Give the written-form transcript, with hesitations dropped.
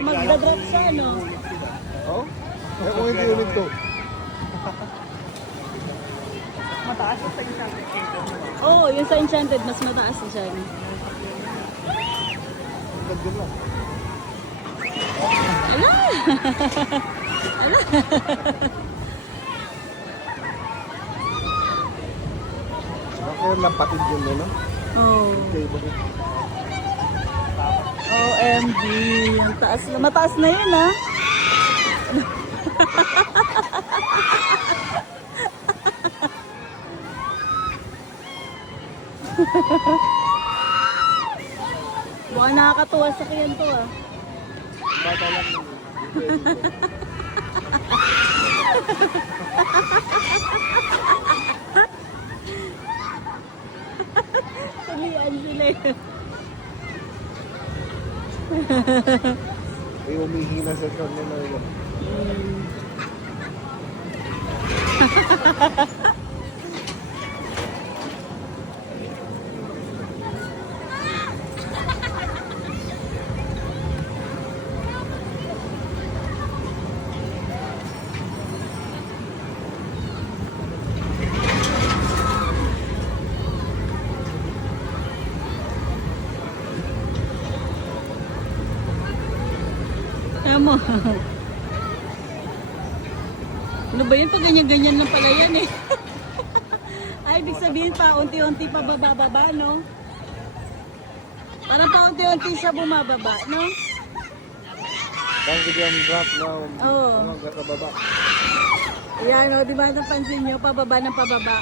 magdadrop siya, no? Oh? Eh kung hindi ulit to. Mataas sa Enchanted Kingdom. Oo, yung sa Enchanted, mas mataas na siya. Ganda lang. Ala! Ala! Ako lapatid yun, no? Oh. Okay, bakit? OMG. Ang taas na. Mataas na yun, ha? Mukhang nakakatuwa sa kiyan to, ah. Bata lang yun. Tulian sila eh. Eh, umihina sa kanya na yun. Tama. Ano ba yun? Pag ganyan-ganyan lang pala yan eh. Ay, ibig sabihin pa, unti-unti pa bababa, no? Parang pa unti-unti siya bumababa, no? Parang bigyan drop na Oo. hanggang sa baba. Ayan, o, di ba napansin nyo? Pababa ng pababa.